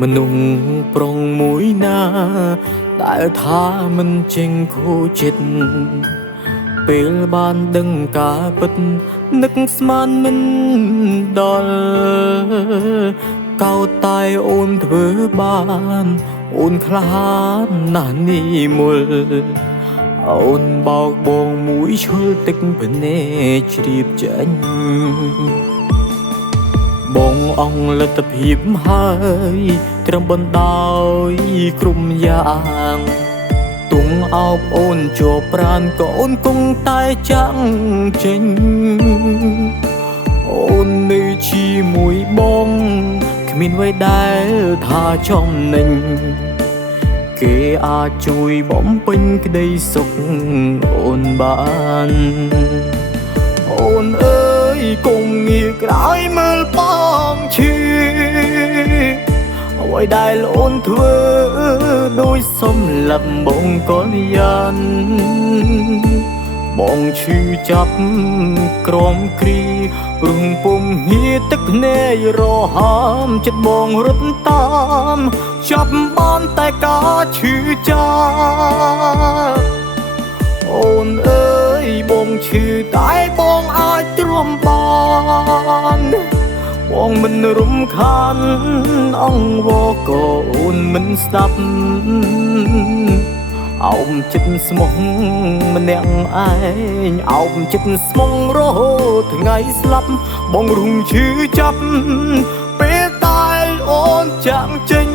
មនុស្សប្រុងមួយណាដែលថាមិនចេញគូចិត្តពេលបានដឹងការពិតនឹកស្មានមិនដល់កោតតែអូនធ្វើបានអូនក្លាហានណាស់នេះមុលអូនបោកបងមួយឈុលទឹកភ្នែកជ្រាបចេញបងអងលទ្ធភាពហើយត្រឹមបណ្ដោយក្រុមយ៉ាងទុំអោបអូនជាប់ប្រានក៏អូនគង់តែចាំងចេញអូននៅជាមួយបងគ្មានអ្វីដែលថាចំណេញគេអាចជួយបំពេញក្តីសុខអូនបានអូនអើយគង់ងាកក្រោយមើលបងឈឺអ្វីដែលអូនធ្វើដោយសំលាប់បងក៏យ៉ានបងឈឺចាប់ក្រំគ្រីព្រំពុំហៀទឹកភ្នែករហាមចិត្តបងរត់តាមចាប់បានតែការឈឺចាប់អូនអើយបងឈឺតែបងអាចទ្រាំបានបងមិនរំខានអង្វរក៏អូនមិនស្ដាប់អោបចិត្តស្មោះម្នាក់ឯងអោបចិត្តស្មងរហូតថ្ងៃស្លាប់បងរំឈឺចាប់ពេលដែលអូនចាក់ចេញ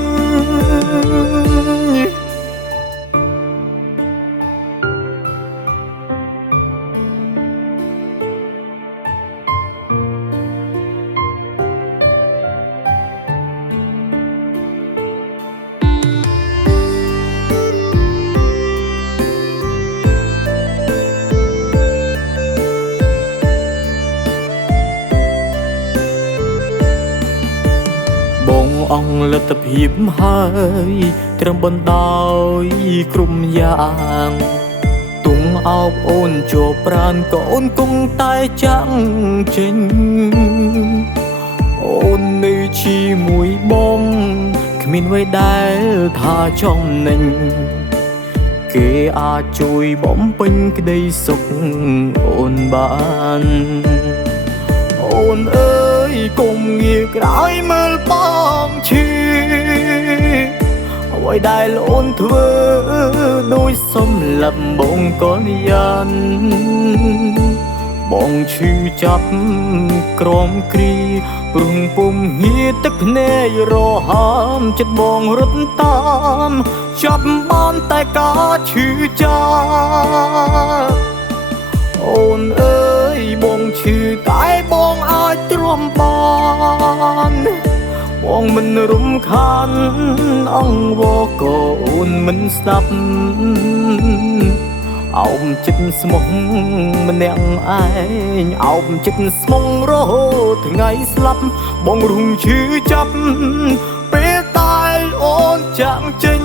បងអងលទ្ធភាពហើយត្រឹមបណ្ដោយក្រុមយ៉ាងទុំអោបអូនជាប់ប្រានក៏អូនគង់តែចាំងចេញអូននៅជាមួយបងគ្មានអ្វីដែលថាចំណេញគេអាចជួយបំពេញក្តីសុខអូនបានអូនអើយគង់ងាកក្រោយមើលបងឈឺអ្វីដែលអូនធ្វើដោយសំលាប់បងក៏យ៉ានបងឈឺចាប់ក្រំគ្រីព្រំពុំហៀទឹកភ្នែករហាមចិត្តបងរត់តាមចាប់បានតែការឈឺចាប់អូនអើយបងឈឺតែបងអាចទ្រាំបានបងមិនរំខានអង្វរក៏អូនមិនស្ដាប់អោបចិត្តស្មោះម្នាក់ឯងអោបចិត្តស្មងរហូតថ្ងៃស្លាប់បងរំឈឺចាប់ពេលដែលអូនចាក់ចេញ